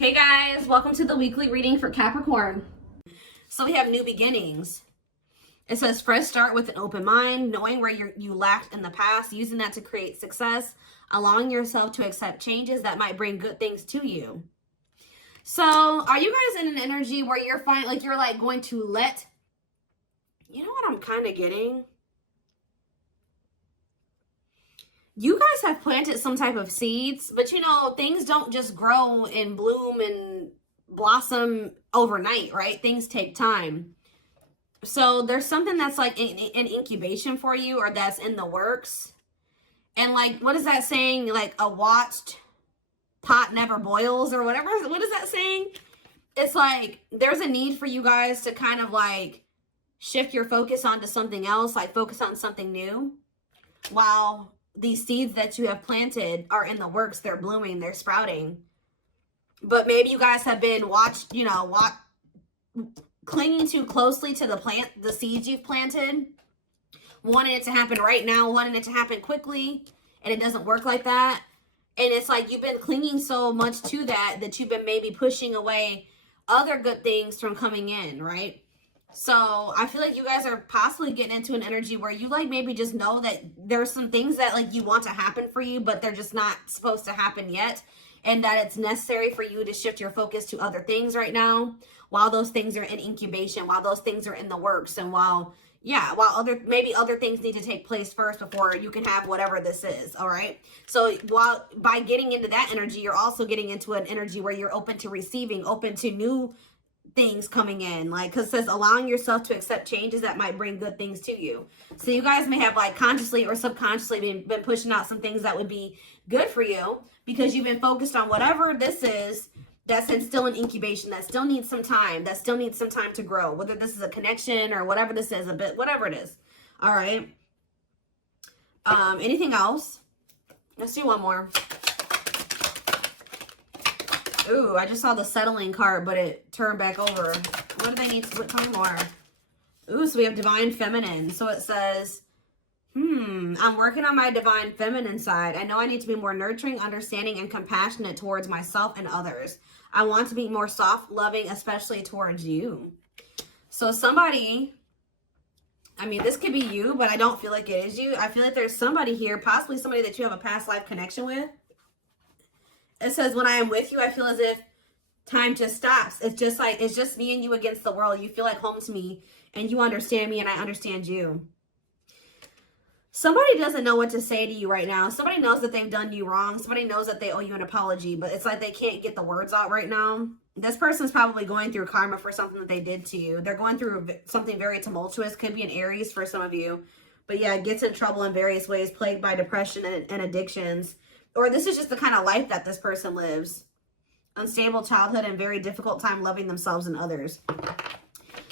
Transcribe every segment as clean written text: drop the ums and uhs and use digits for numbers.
Hey guys, welcome to the weekly reading for Capricorn. So we have new beginnings. It says fresh start with an open mind, knowing where you lacked in the past, using that to create success, allowing yourself to accept changes that might bring good things to you. So are you guys in an energy where you're going to let, you know what I'm kind of getting? You guys have planted some type of seeds, but you know, things don't just grow and bloom and blossom overnight, right? Things take time. So there's something that's like an incubation for you, or that's in the works. And like, what is that saying? Like, a watched pot never boils, or whatever. What is that saying? It's like there's a need for you guys to kind of like shift your focus onto something else, like focus on something new, while these seeds that you have planted are in the works. They're blooming, they're sprouting. But maybe you guys have been clinging too closely to the seeds you've planted, wanting it to happen right now, wanting it to happen quickly, and it doesn't work like that. And it's like you've been clinging so much to that you've been maybe pushing away other good things from coming in, right? So I feel like you guys are possibly getting into an energy where you like maybe just know that there's some things that like you want to happen for you, but they're just not supposed to happen yet. And that it's necessary for you to shift your focus to other things right now, while those things are in incubation, while those things are in the works, and while other things need to take place first before you can have whatever this is. All right. So by getting into that energy, you're also getting into an energy where you're open to receiving, open to new things coming in, like, because it says allowing yourself to accept changes that might bring good things to you. So you guys may have like consciously or subconsciously been pushing out some things that would be good for you, because you've been focused on whatever this is that's still in incubation, that still needs some time, to grow, whether this is a connection or whatever this is, whatever it is. All right. Anything else? Let's do one more. Ooh, I just saw the settling card, but it turned back over. What do they need to tell me more? Ooh, so we have divine feminine. So it says, I'm working on my divine feminine side. I know I need to be more nurturing, understanding, and compassionate towards myself and others. I want to be more soft, loving, especially towards you. So somebody, I mean, this could be you, but I don't feel like it is you. I feel like there's somebody here, possibly somebody that you have a past life connection with. It says, when I am with you, I feel as if time just stops. It's just me and you against the world. You feel like home to me, and you understand me, and I understand you. Somebody doesn't know what to say to you right now. Somebody knows that they've done you wrong. Somebody knows that they owe you an apology, but it's like they can't get the words out right now. This person's probably going through karma for something that they did to you. They're going through something very tumultuous. Could be an Aries for some of you. But yeah, gets in trouble in various ways, plagued by depression and addictions. Or this is just the kind of life that this person lives. Unstable childhood and very difficult time loving themselves and others.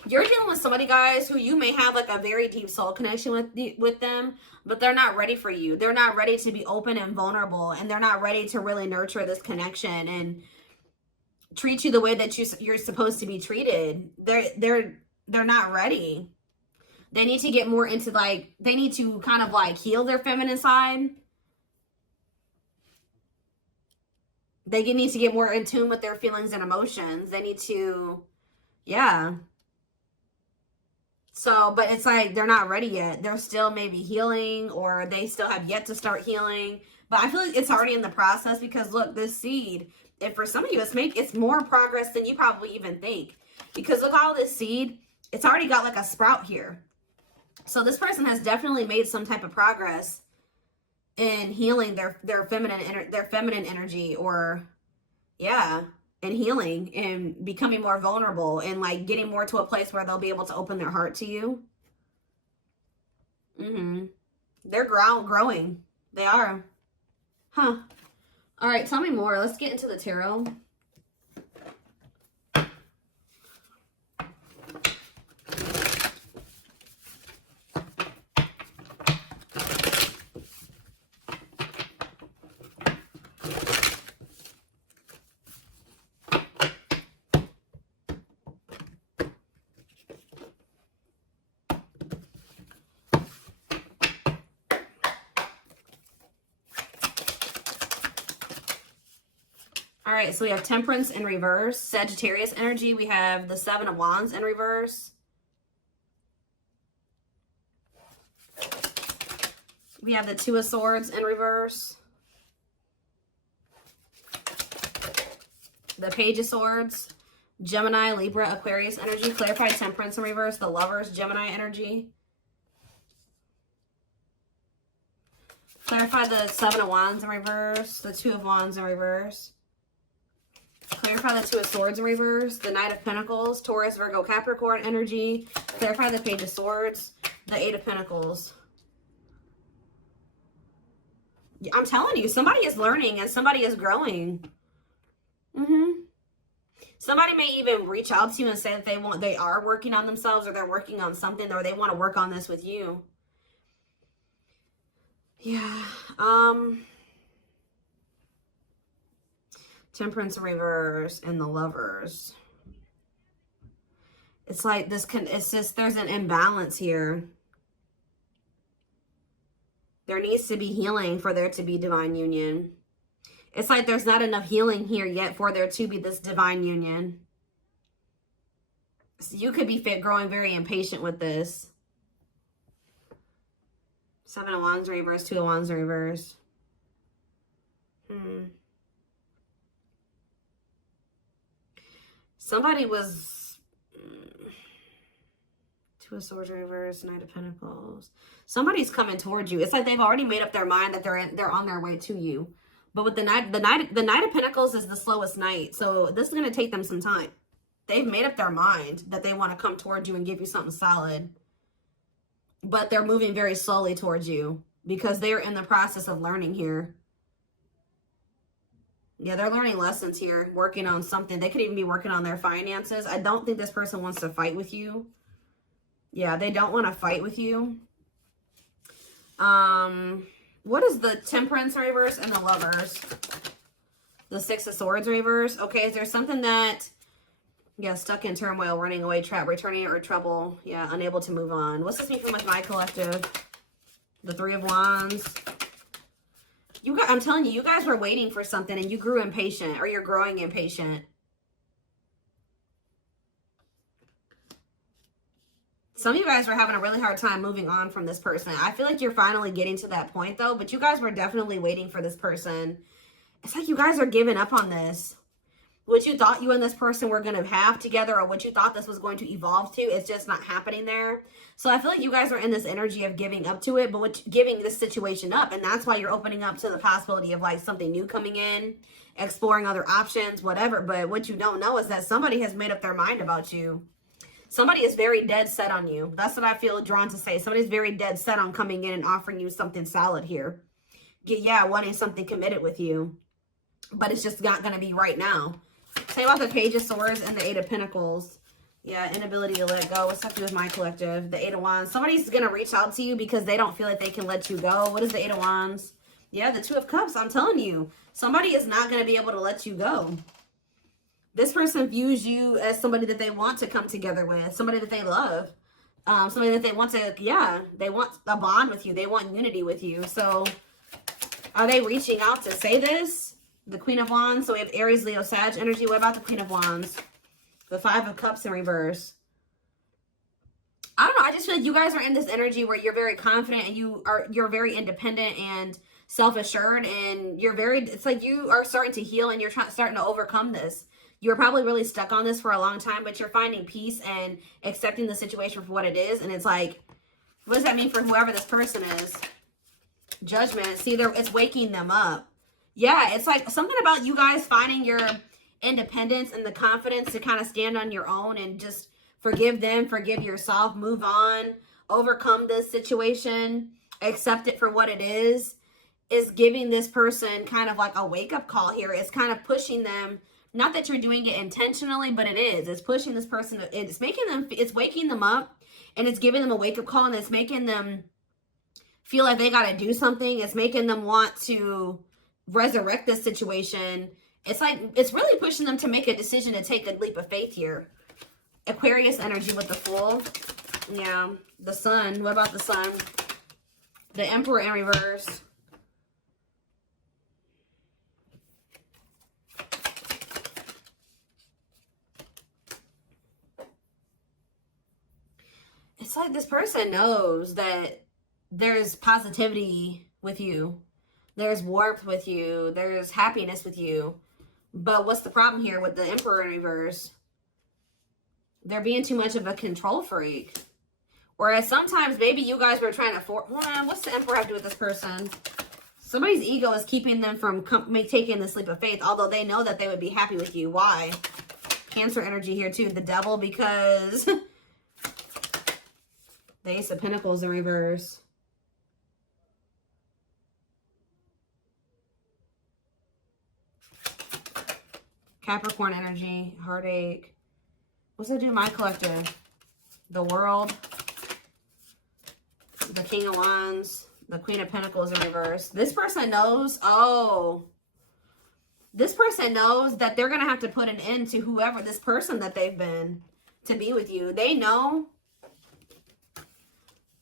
You're dealing with somebody, guys, who you may have like a very deep soul connection with them, but they're not ready for you. They're not ready to be open and vulnerable, and they're not ready to really nurture this connection and treat you the way that you're supposed to be treated. They're not ready. They need to get more into they need to kind of like heal their feminine side. They need to get more in tune with their feelings and emotions. They need to, yeah. So, but it's like they're not ready yet. They're still maybe healing, or they still have yet to start healing. But I feel like it's already in the process, because look, this seed, and for some of you, it's more progress than you probably even think. Because look, all this seed, it's already got like a sprout here. So this person has definitely made some type of progress in healing their feminine energy, or yeah, and healing and becoming more vulnerable, and like getting more to a place where they'll be able to open their heart to you. They're growing. They are. Huh. All right, tell me more. Let's get into the tarot. All right, so we have Temperance in reverse. Sagittarius energy. We have the Seven of Wands in reverse. We have the Two of Swords in reverse. The Page of Swords. Gemini, Libra, Aquarius energy. Clarified Temperance in reverse. The Lovers, Gemini energy. Clarify the Seven of Wands in reverse. The Two of Wands in reverse. Clarify the Two of Swords in reverse. The Knight of Pentacles. Taurus, Virgo, Capricorn energy. Clarify the Page of Swords. The Eight of Pentacles. I'm telling you, somebody is learning and somebody is growing. Somebody may even reach out to you and say that they are working on themselves, or they're working on something, or they want to work on this with you. Yeah. Temperance in reverse and the Lovers. It's like this it's just, there's an imbalance here. There needs to be healing for there to be divine union. It's like there's not enough healing here yet for there to be this divine union. So you could be growing very impatient with this. Seven of Wands in reverse, Two of Wands in reverse. Somebody was... Two of Swords in reverse, Knight of Pentacles. Somebody's coming towards you. It's like they've already made up their mind that they're on their way to you. But with the Knight of Pentacles is the slowest knight. So this is going to take them some time. They've made up their mind that they want to come towards you and give you something solid. But they're moving very slowly towards you because they're in the process of learning here. Yeah, they're learning lessons here, working on something. They could even be working on their finances. I don't think this person wants to fight with you. Yeah, they don't want to fight with you. What is the Temperance reverse and the Lovers? The Six of Swords reverse. Okay, is there something that, yeah, stuck in turmoil, running away, trap, returning, or trouble? Yeah, unable to move on. What's this mean for my collective? The Three of Wands. I'm telling you, you guys were waiting for something and you grew impatient, or you're growing impatient. Some of you guys were having a really hard time moving on from this person. I feel like you're finally getting to that point, though. But you guys were definitely waiting for this person. It's like you guys are giving up on this. What you thought you and this person were going to have together, or what you thought this was going to evolve to, it's just not happening there. So I feel like you guys are in this energy of giving up to it, but giving this situation up. And that's why you're opening up to the possibility of like something new coming in, exploring other options, whatever. But what you don't know is that somebody has made up their mind about you. Somebody is very dead set on you. That's what I feel drawn to say. Somebody's very dead set on coming in and offering you something solid here. Yeah, wanting something committed with you. But it's just not going to be right now. Say about the Page of Swords and the Eight of Pentacles. Yeah, inability to let go. What's up with my collective? The Eight of Wands. Somebody's going to reach out to you because they don't feel like they can let you go. What is the Eight of Wands? Yeah, the Two of Cups. I'm telling you. Somebody is not going to be able to let you go. This person views you as somebody that they want to come together with, somebody that they love, somebody that they want to, yeah, they want a bond with you. They want unity with you. So are they reaching out to say this? The Queen of Wands. So we have Aries, Leo, Sag energy. What about the Queen of Wands? The Five of Cups in reverse. I don't know. I just feel like you guys are in this energy where you're very confident and you're very independent and self-assured, and it's like you are starting to heal and you're starting to overcome this. You were probably really stuck on this for a long time, but you're finding peace and accepting the situation for what it is. And it's like, what does that mean for whoever this person is? Judgment. See, it's waking them up. Yeah, it's like something about you guys finding your independence and the confidence to kind of stand on your own and just forgive them, forgive yourself, move on, overcome this situation, accept it for what it is giving this person kind of like a wake-up call here. It's kind of pushing them. Not that you're doing it intentionally, but it is. It's pushing this person. It's waking them up, and it's giving them a wake-up call, and it's making them feel like they got to do something. It's making them want to resurrect this situation. It's like, it's really pushing them to make a decision to take a leap of faith here. Aquarius energy with the Fool. Yeah. The Sun. What about the Sun? The Emperor in reverse. it's like this person knows that there's positivity with you. There's warmth with you. There's happiness with you. But what's the problem here with the Emperor in reverse? They're being too much of a control freak. Whereas sometimes maybe you guys were trying to what's the Emperor have to do with this person? Somebody's ego is keeping them from taking the leap of faith, although they know that they would be happy with you. Why? Cancer energy here too. The Devil, because the Ace of Pentacles in reverse. Capricorn energy, heartache. What's it do to my collective? The World. The King of Wands. The Queen of Pentacles in reverse. This person knows, this person knows that they're going to have to put an end to whoever this person that they've been to be with you. They know.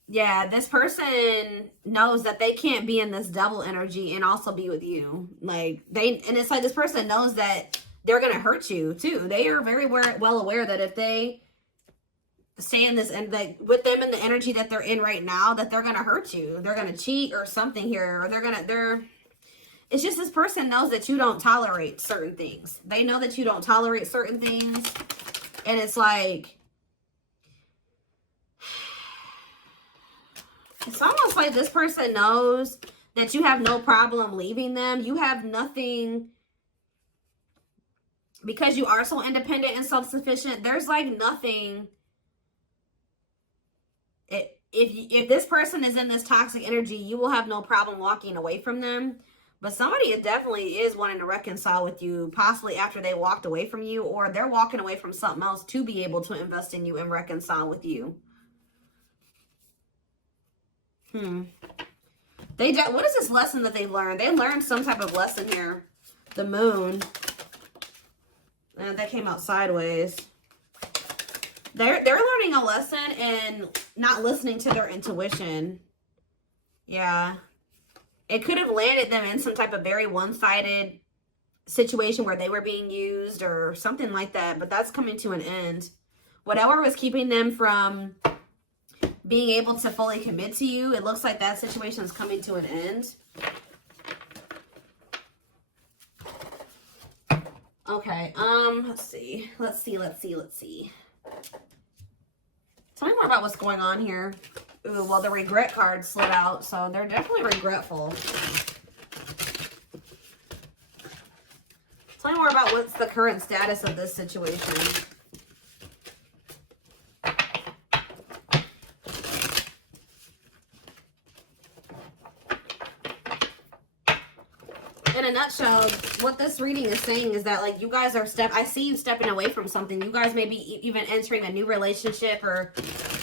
Yeah, this person knows that they can't be in this double energy and also be with you. Like, and it's like this person knows that they're going to hurt you too. They are very well aware that if they stay in this and like with them in the energy that they're in right now, that they're going to hurt you. They're going to cheat or something here, or it's just this person knows that you don't tolerate certain things. They know that you don't tolerate certain things. And it's like, it's almost like this person knows that you have no problem leaving them. You have nothing, because you are so independent and self-sufficient. There's like nothing. If this person is in this toxic energy, you will have no problem walking away from them. But somebody definitely is wanting to reconcile with you, possibly after they walked away from you, or they're walking away from something else to be able to invest in you and reconcile with you. What is this lesson that they learned? They learned some type of lesson here. The Moon. And that came out sideways. They're learning a lesson in not listening to their intuition. Yeah. It could have landed them in some type of very one-sided situation where they were being used or something like that. But that's coming to an end. Whatever was keeping them from being able to fully commit to you, it looks like that situation is coming to an end. Okay, let's see. Tell me more about what's going on here. Ooh, well, the regret card slid out, so they're definitely regretful. Tell me more about what's the current status of this situation. In a nutshell, what this reading is saying is that, like, you guys are I see you stepping away from something. You guys may be even entering a new relationship or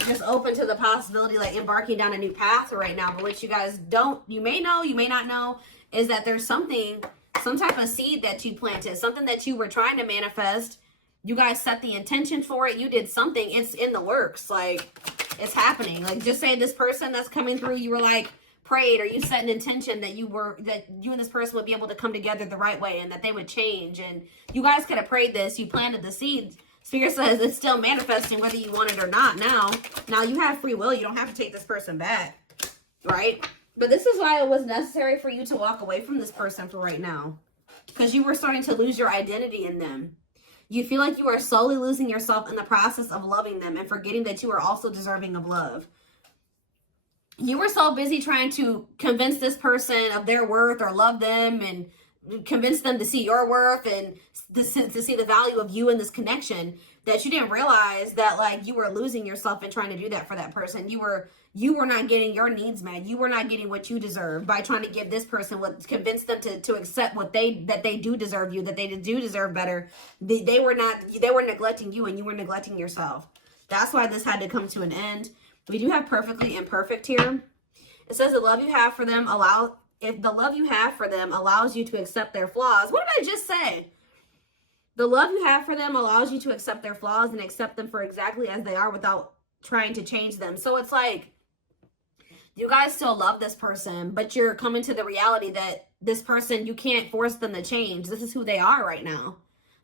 just open to the possibility, like, embarking down a new path right now. But what you guys you may know, you may not know, is that there's some type of seed that you planted, something that you were trying to manifest. You guys set the intention for it. You did something. It's in the works. Like, it's happening. Like, just say this person that's coming through, you were like, prayed, or you set an intention that you and this person would be able to come together the right way and that they would change, and you guys could have prayed this, you planted the seeds. Spirit says it's still manifesting whether you want it or not. Now you have free will. You don't have to take this person back, right? But this is why it was necessary for you to walk away from this person for right now, because you were starting to lose your identity in them. You feel like you are slowly losing yourself in the process of loving them and forgetting that you are also deserving of love. You were so busy trying to convince this person of their worth or love them and convince them to see your worth and to see the value of you in this connection that you didn't realize that, like, you were losing yourself in trying to do that for that person. You were not getting your needs met. You were not getting what you deserve by trying to give this person convince them to accept that they do deserve you, that they do deserve better. They were neglecting you, and you were neglecting yourself. That's why this had to come to an end. We do have perfectly imperfect here. It says the love you have for them allows you to accept their flaws. What did I just say? The love you have for them allows you to accept their flaws and accept them for exactly as they are without trying to change them. So it's like you guys still love this person, but you're coming to the reality that this person, you can't force them to change. This is who they are right now.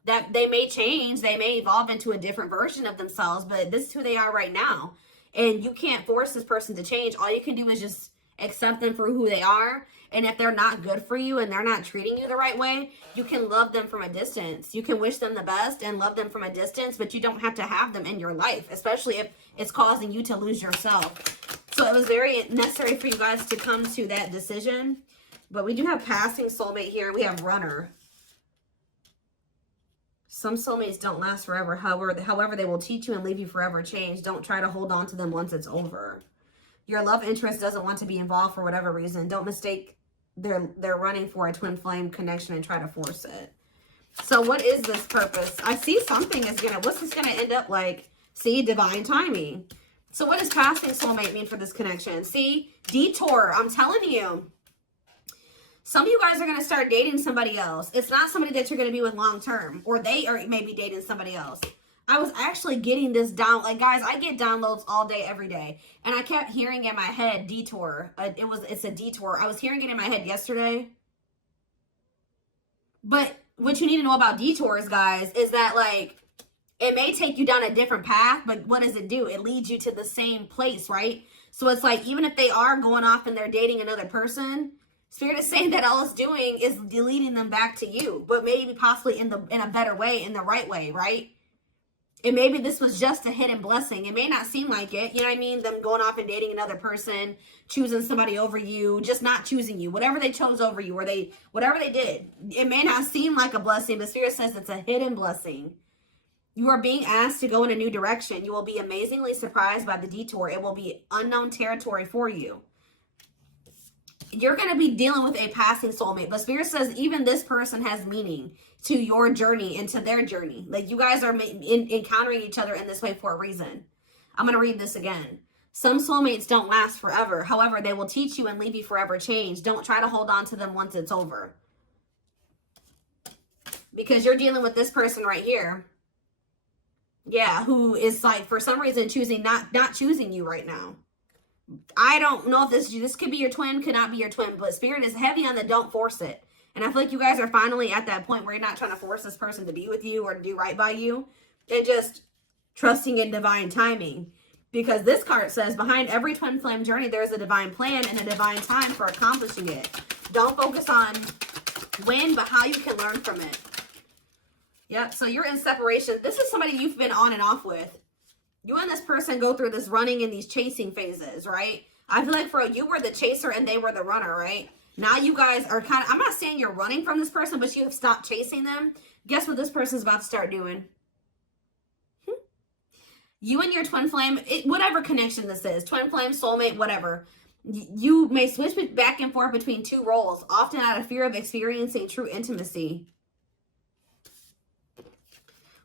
That they may change, they may evolve into a different version of themselves, but this is who they are right now. And you can't force this person to change. All you can do is just accept them for who they are. And if they're not good for you and they're not treating you the right way, you can love them from a distance. You can wish them the best and love them from a distance, but you don't have to have them in your life, especially if it's causing you to lose yourself. So it was very necessary for you guys to come to that decision. But we do have passing soulmate here. We have runner. Some soulmates don't last forever. However, they will teach you and leave you forever changed. Don't try to hold on to them once it's over. Your love interest doesn't want to be involved for whatever reason. Don't mistake they're running for a twin flame connection and try to force it. So what is this purpose? I see something is gonna, what's this gonna end up like? See, divine timing. So what does passing soulmate mean for this connection? See, detour, I'm telling you. Some of you guys are going to start dating somebody else. It's not somebody that you're going to be with long term, or they are maybe dating somebody else. I was actually getting this down. Like, guys, I get downloads all day, every day. And I kept hearing in my head, detour. It's a detour. I was hearing it in my head yesterday. But what you need to know about detours, guys, is that, like, it may take you down a different path, but what does it do? It leads you to the same place, right? So it's like, even if they are going off and they're dating another person, Spirit is saying that all it's doing is leading them back to you, but maybe possibly in a better way, in the right way, right? And maybe this was just a hidden blessing. It may not seem like it, you know what I mean? Them going off and dating another person, choosing somebody over you, just not choosing you. Whatever they chose over you, or whatever they did, it may not seem like a blessing, but Spirit says it's a hidden blessing. You are being asked to go in a new direction. You will be amazingly surprised by the detour. It will be unknown territory for you. You're going to be dealing with a passing soulmate. But Spirit says even this person has meaning to your journey and to their journey. Like, you guys are encountering each other in this way for a reason. I'm going to read this again. Some soulmates don't last forever. However, they will teach you and leave you forever changed. Don't try to hold on to them once it's over. Because you're dealing with this person right here. Yeah, who is, like, for some reason choosing not choosing you right now. I don't know if this could be your twin, could not be your twin, but Spirit is heavy on the don't force it. And I feel like you guys are finally at that point where you're not trying to force this person to be with you or to do right by you. They're just trusting in divine timing. Because this card says, behind every twin flame journey, there's a divine plan and a divine time for accomplishing it. Don't focus on when, but how you can learn from it. Yep, so you're in separation. This is somebody you've been on and off with. You and this person go through this running and these chasing phases, right? I feel like for you were the chaser and they were the runner, right? Now you guys are kind of, I'm not saying you're running from this person, but you have stopped chasing them. Guess what this person's about to start doing? You and your twin flame, whatever connection this is, twin flame, soulmate, whatever. You may switch back and forth between two roles, often out of fear of experiencing true intimacy.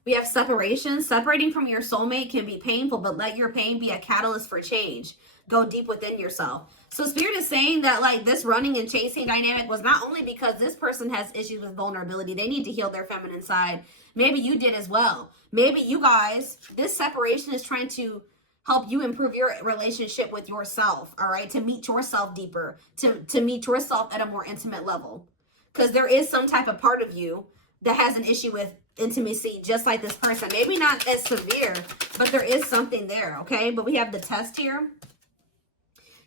We have separation. Separating from your soulmate can be painful, but let your pain be a catalyst for change. Go deep within yourself. So Spirit is saying that, like, this running and chasing dynamic was not only because this person has issues with vulnerability. They need to heal their feminine side. Maybe you did as well. Maybe you guys, this separation is trying to help you improve your relationship with yourself, all right? To meet yourself deeper, to meet yourself at a more intimate level. Because there is some type of part of you that has an issue with intimacy, just like this person. Maybe not as severe, but there is something there, okay? But we have the test here.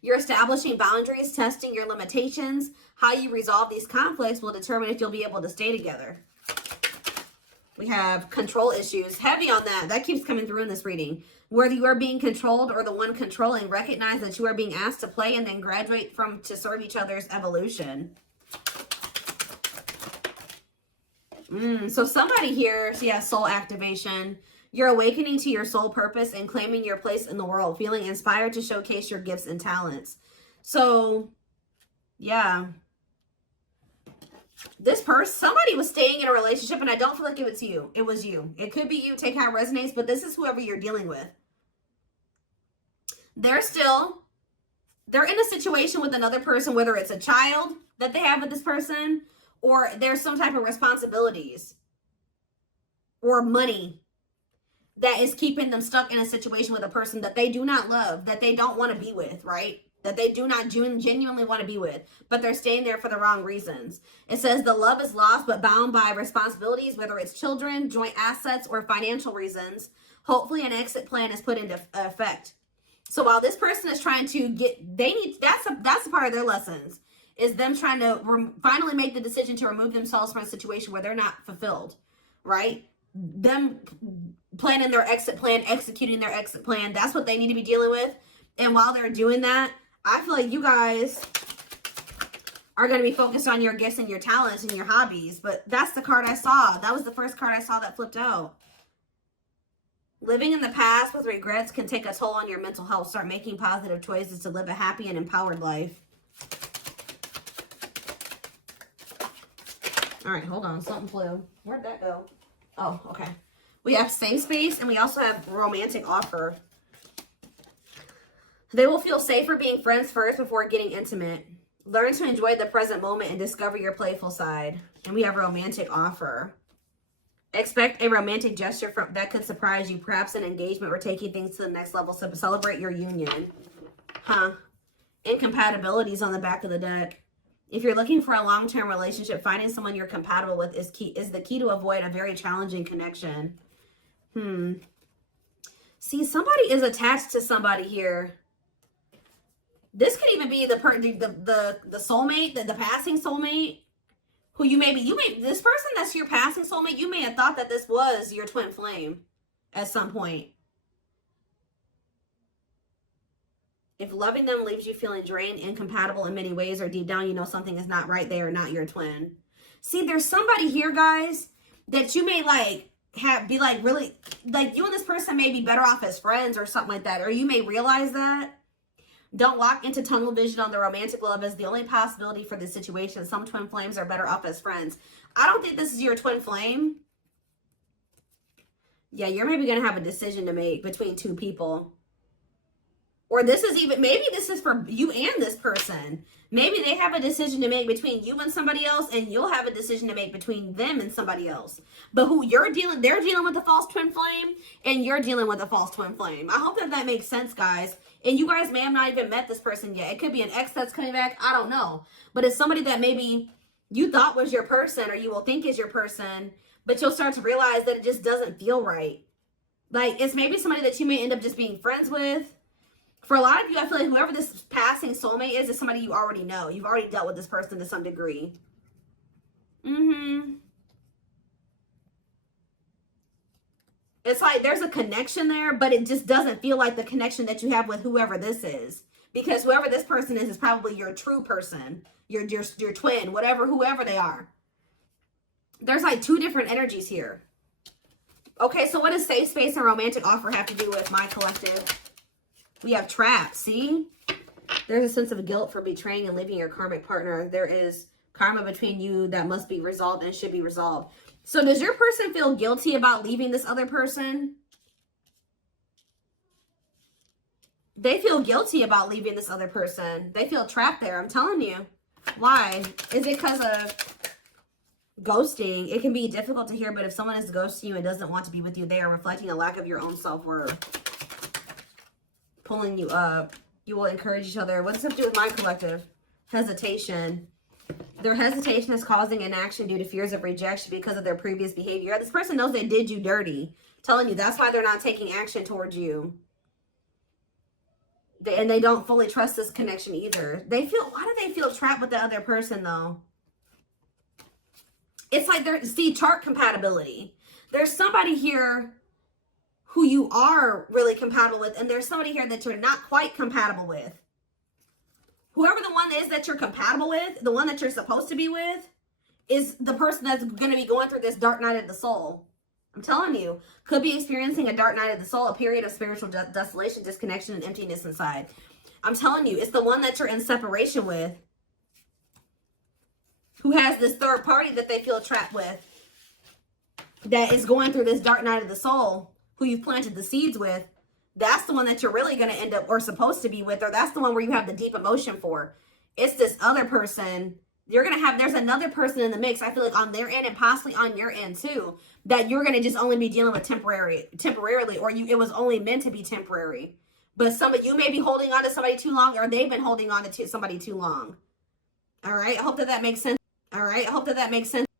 You're establishing boundaries, testing your limitations. How you resolve these conflicts will determine if you'll be able to stay together. We have control issues. Heavy on that. That keeps coming through in this reading. Whether you are being controlled or the one controlling, recognize that you are being asked to play and then graduate to serve each other's evolution. So somebody here, yeah, soul activation. You're awakening to your soul purpose and claiming your place in the world, feeling inspired to showcase your gifts and talents. So, yeah. This person, somebody was staying in a relationship, and I don't feel like it was you. It was you. It could be you. Take how it resonates, but this is whoever you're dealing with. They're in a situation with another person, whether it's a child that they have with this person, or there's some type of responsibilities or money that is keeping them stuck in a situation with a person that they do not love, that they don't want to be with, right? That they do not genuinely want to be with, but they're staying there for the wrong reasons. It says the love is lost but bound by responsibilities, whether it's children, joint assets, or financial reasons. Hopefully an exit plan is put into effect. So while this person is trying to that's a part of their lessons, is them trying to finally make the decision to remove themselves from a situation where they're not fulfilled, right? Them planning their exit plan, executing their exit plan. That's what they need to be dealing with. And while they're doing that, I feel like you guys are going to be focused on your gifts and your talents and your hobbies. But that's the card I saw. That was the first card I saw that flipped out. Living in the past with regrets can take a toll on your mental health. Start making positive choices to live a happy and empowered life. All right, hold on. Something flew. Where'd that go? Oh, okay. We have safe space, and we also have romantic offer. They will feel safer being friends first before getting intimate. Learn to enjoy the present moment and discover your playful side. And we have romantic offer. Expect a romantic gesture that could surprise you, perhaps an engagement or taking things to the next level. So celebrate your union. Incompatibilities on the back of the deck. If you're looking for a long-term relationship, finding someone you're compatible with is the key to avoid a very challenging connection. See, somebody is attached to somebody here. This could even be the soulmate, the passing soulmate, who this person that's your passing soulmate, you may have thought that this was your twin flame at some point. If loving them leaves you feeling drained, incompatible in many ways, or deep down you know something is not right, they are not your twin. See, there's somebody here, guys, that you may really, you and this person may be better off as friends or something like that, or you may realize that. Don't lock into tunnel vision on the romantic love as the only possibility for this situation. Some twin flames are better off as friends. I don't think this is your twin flame. Yeah, you're maybe going to have a decision to make between two people. Or maybe this is for you and this person. Maybe they have a decision to make between you and somebody else, and you'll have a decision to make between them and somebody else. But they're dealing with a false twin flame, and you're dealing with a false twin flame. I hope that makes sense, guys. And you guys may have not even met this person yet. It could be an ex that's coming back. I don't know. But it's somebody that maybe you thought was your person, or you will think is your person, but you'll start to realize that it just doesn't feel right. Like, it's maybe somebody that you may end up just being friends with. For a lot of you, I feel like whoever this passing soulmate is somebody you already know. You've already dealt with this person to some degree. It's like there's a connection there, but it just doesn't feel like the connection that you have with whoever this is. Because whoever this person is probably your true person, your twin, whoever they are. There's like two different energies here. Okay, so what does safe space and romantic offer have to do with my collective? We have trapped, see? There's a sense of guilt for betraying and leaving your karmic partner. There is karma between you that must be resolved and should be resolved. So does your person feel guilty about leaving this other person? They feel guilty about leaving this other person. They feel trapped there, I'm telling you. Why? Is it because of ghosting? It can be difficult to hear, but if someone is ghosting you and doesn't want to be with you, they are reflecting a lack of your own self-worth. Pulling you up. You will encourage each other. What does this have to do with my collective? Hesitation. Their hesitation is causing inaction due to fears of rejection because of their previous behavior. This person knows they did you dirty. I'm telling you, that's why they're not taking action towards you. And they don't fully trust this connection either. Why do they feel trapped with the other person though? It's like chart compatibility. There's somebody here who you are really compatible with, and there's somebody here that you're not quite compatible with. Whoever the one is that you're compatible with, the one that you're supposed to be with, is the person that's going to be going through this dark night of the soul. I'm telling you, could be experiencing a dark night of the soul, a period of spiritual desolation, disconnection, and emptiness inside. I'm telling you, it's the one that you're in separation with, who has this third party that they feel trapped with, that is going through this dark night of the soul, who you've planted the seeds with. That's the one that you're really going to end up or supposed to be with, or that's the one where you have the deep emotion for. It's this other person. There's another person in the mix, I feel like, on their end and possibly on your end too, that you're going to just only be dealing with temporarily, or it was only meant to be temporary. But you may be holding on to somebody too long, or they've been holding on to somebody too long. All right. I hope that makes sense.